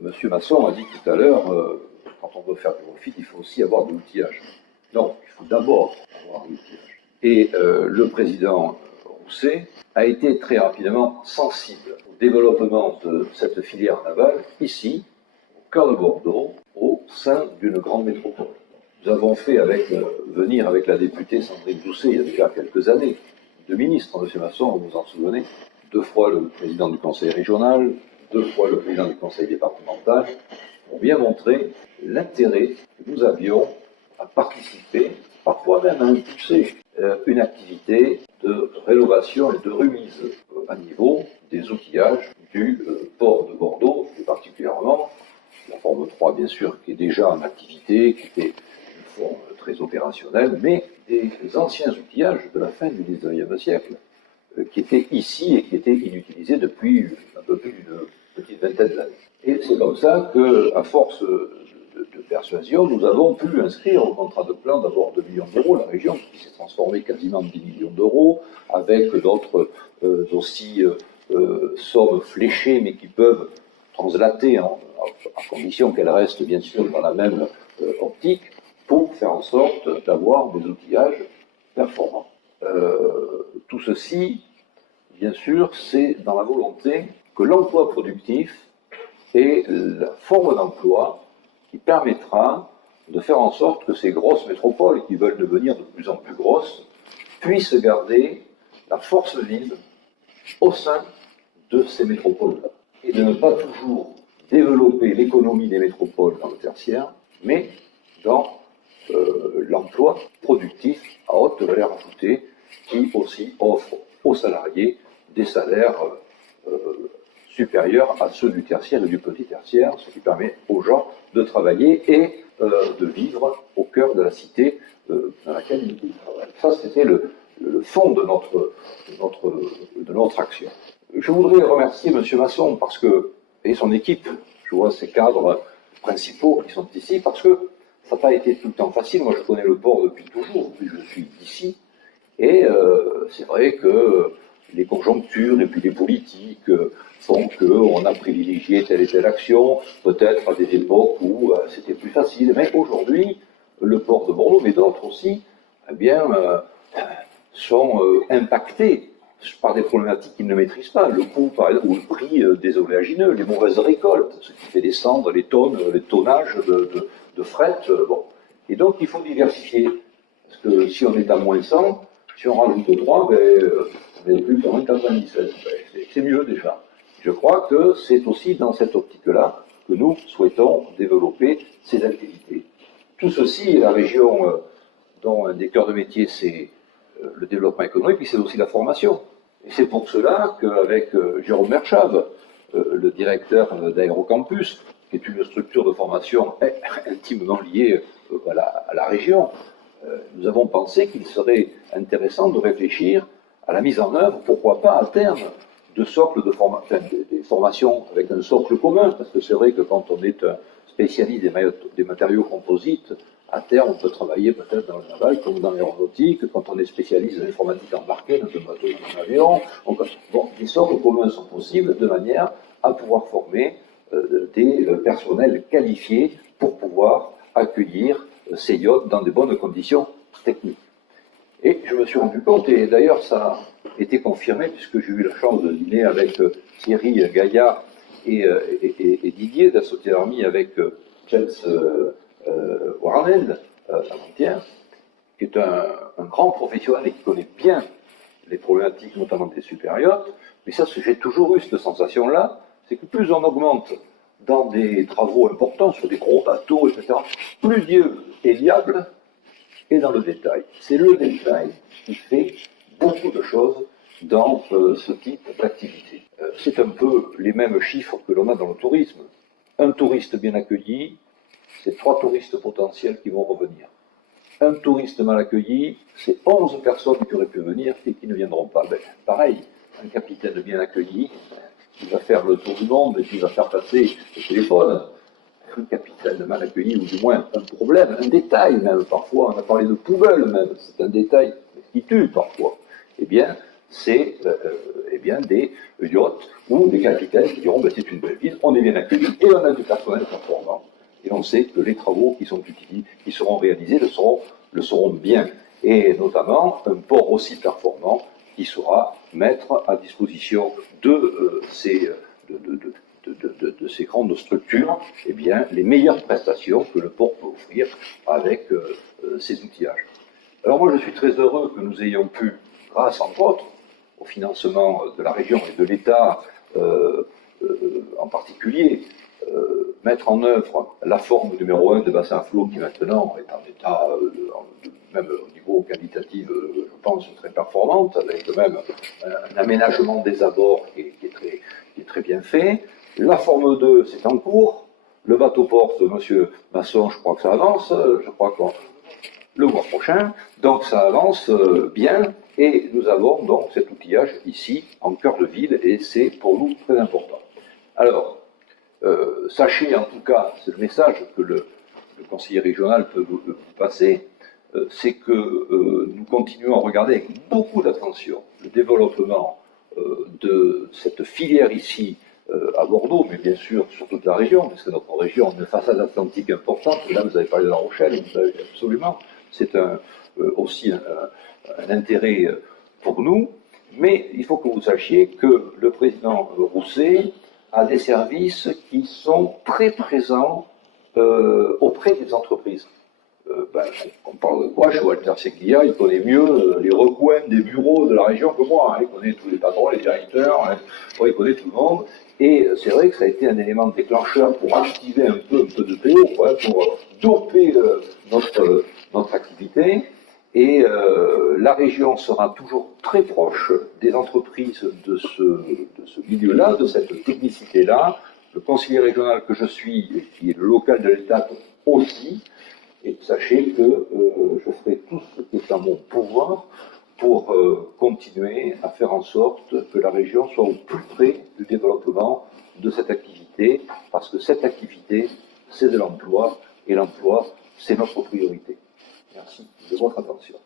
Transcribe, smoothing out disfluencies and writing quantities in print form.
Monsieur Masson a dit tout à l'heure, quand on veut faire du refit, il faut aussi avoir de l'outillage. Non, il faut d'abord avoir de l'outillage. Et le président Rousset a été très rapidement sensible au développement de cette filière navale, ici, au cœur de Bordeaux, au sein d'une grande métropole. Nous avons fait venir avec la députée Sandrine Doucet, il y a déjà quelques années, deux ministres, M. Masson, vous vous en souvenez, 2 fois le président du conseil régional, 2 fois le président du conseil départemental, pour bien montrer l'intérêt que nous avions à participer, parfois même à impulser une activité de rénovation et de remise à niveau des outillages du port de Bordeaux, et particulièrement la forme 3, bien sûr, qui est déjà en activité, qui était une forme très opérationnelle, mais des anciens outillages de la fin du XIXe siècle, qui étaient ici et qui étaient inutilisés depuis un peu plus d'une petite vingtaine d'années. Et c'est comme ça qu'à force de persuasion, nous avons pu inscrire au contrat de plan d'abord 2 millions d'euros, la région qui s'est transformée quasiment en 10 millions d'euros, avec d'autres aussi sommes fléchées, mais qui peuvent translater, à condition qu'elles restent bien sûr dans la même optique, pour faire en sorte d'avoir des outillages performants. Tout ceci, bien sûr, c'est dans la volonté que l'emploi productif est la forme d'emploi qui permettra de faire en sorte que ces grosses métropoles, qui veulent devenir de plus en plus grosses, puissent garder la force vive au sein de ces métropoles-là. Et de ne pas toujours développer l'économie des métropoles dans le tertiaire, mais dans l'emploi productif à haute valeur ajoutée, qui aussi offre aux salariés des salaires supérieurs à ceux du tertiaire et du petit tertiaire, ce qui permet aux gens de travailler et de vivre au cœur de la cité dans laquelle ils travaillent. Ça, c'était le fond de notre action. Je voudrais remercier M. Masson parce que, et son équipe, je vois ses cadres principaux qui sont ici, parce que ça n'a pas été tout le temps facile. Moi, je connais le port depuis toujours, depuis que je suis ici. Et c'est vrai que les conjonctures et puis les politiques font qu'on a privilégié telle et telle action, peut-être à des époques où c'était plus facile. Mais aujourd'hui, le port de Bordeaux, mais d'autres aussi, eh bien, sont impactés par des problématiques qu'ils ne maîtrisent pas. Le coût, par exemple, ou le prix des oléagineux, les mauvaises récoltes, ce qui fait descendre les tonnes, les tonnages de fret. Bon. Et donc, il faut diversifier. Parce que si on est à moins 100, si on rajoute 3, on n'est plus qu'à moins 97. C'est mieux déjà. Je crois que c'est aussi dans cette optique-là que nous souhaitons développer ces activités. Tout ceci, la région dont un des cœurs de métier, c'est le développement économique, puis c'est aussi la formation. Et c'est pour cela qu'avec Jérôme Merchave, le directeur d'Aérocampus, qui est une structure de formation intimement liée à la région, nous avons pensé qu'il serait intéressant de réfléchir à la mise en œuvre, pourquoi pas à terme, de socles de formation, des formations avec un socle commun, parce que c'est vrai que quand on est un spécialiste des matériaux composites, à terme, on peut travailler peut-être dans le naval comme dans l'aéronautique, quand on est spécialiste de l'informatique embarquée, dans un bateau, dans un avion. Donc, bon, des socles communs sont possibles de manière à pouvoir former des personnels qualifiés pour pouvoir accueillir ces yachts dans de bonnes conditions techniques. Et je me suis rendu compte, et d'ailleurs ça a été confirmé, puisque j'ai eu la chance de dîner avec Thierry Gaillard et Didier de la Société d'Armée avec James Warnell avant-hier, qui est un grand professionnel et qui connaît bien les problématiques, notamment des super-yachts. Mais ça, j'ai toujours eu cette sensation-là, c'est que plus on augmente dans des travaux importants, sur des gros bateaux, etc., plus Dieu est liable et dans le détail. C'est le détail qui fait beaucoup de choses dans ce type d'activité. C'est un peu les mêmes chiffres que l'on a dans le tourisme. Un touriste bien accueilli, c'est 3 touristes potentiels qui vont revenir. Un touriste mal accueilli, c'est 11 personnes qui auraient pu venir et qui ne viendront pas. Ben, pareil, un capitaine bien accueilli, qui va faire le tour du monde et qui va faire passer le téléphone. Un capitaine mal accueilli, ou du moins un problème, un détail même parfois, on a parlé de poubelle même, c'est un détail qui tue parfois. Eh bien, c'est eh bien des yachts ou des capitaines qui diront ben, c'est une belle ville, on est bien accueillis et on a du personnel performant. Et on sait que les travaux qui sont utilisés, qui seront réalisés, le seront bien. Et notamment un port aussi performant qui saura mettre à disposition de ces grandes structures eh bien, les meilleures prestations que le port peut offrir avec ces outillages. Alors moi je suis très heureux que nous ayons pu, grâce entre autres au financement de la région et de l'État en particulier, mettre en œuvre la forme numéro 1 de bassin flot qui maintenant est en état, même au niveau qualitatif, je pense, très performante, avec même un aménagement des abords qui est très bien fait. La forme 2, c'est en cours. Le bateau-port de M. Masson, je crois que ça avance. Je crois que le mois prochain. Donc ça avance bien. Et nous avons donc cet outillage ici, en cœur de ville, et c'est pour nous très important. Alors, sachez en tout cas, c'est le message que le conseiller régional peut vous passer, c'est que nous continuons à regarder avec beaucoup d'attention le développement de cette filière ici à Bordeaux, mais bien sûr sur toute la région, parce que notre région a une façade atlantique importante. Là, vous avez parlé de La Rochelle, vous avez absolument. C'est aussi un intérêt pour nous, mais il faut que vous sachiez que le président Rousset a des services qui sont très présents auprès des entreprises. On parle de quoi chez Walter Sequilla, il connaît mieux les recoins des bureaux de la région que moi. Hein. Il connaît tous les patrons, les directeurs, hein. Il connaît tout le monde. Et c'est vrai que ça a été un élément déclencheur pour activer un peu de PO, ouais, pour doper notre activité. Et la région sera toujours très proche des entreprises de ce milieu-là, de cette technicité-là. Le conseiller régional que je suis, et qui est le local de l'État aussi, et sachez que je ferai tout ce qui est en mon pouvoir pour continuer à faire en sorte que la région soit au plus près du développement de cette activité, parce que cette activité, c'est de l'emploi, et l'emploi, c'est notre priorité. Merci de votre attention.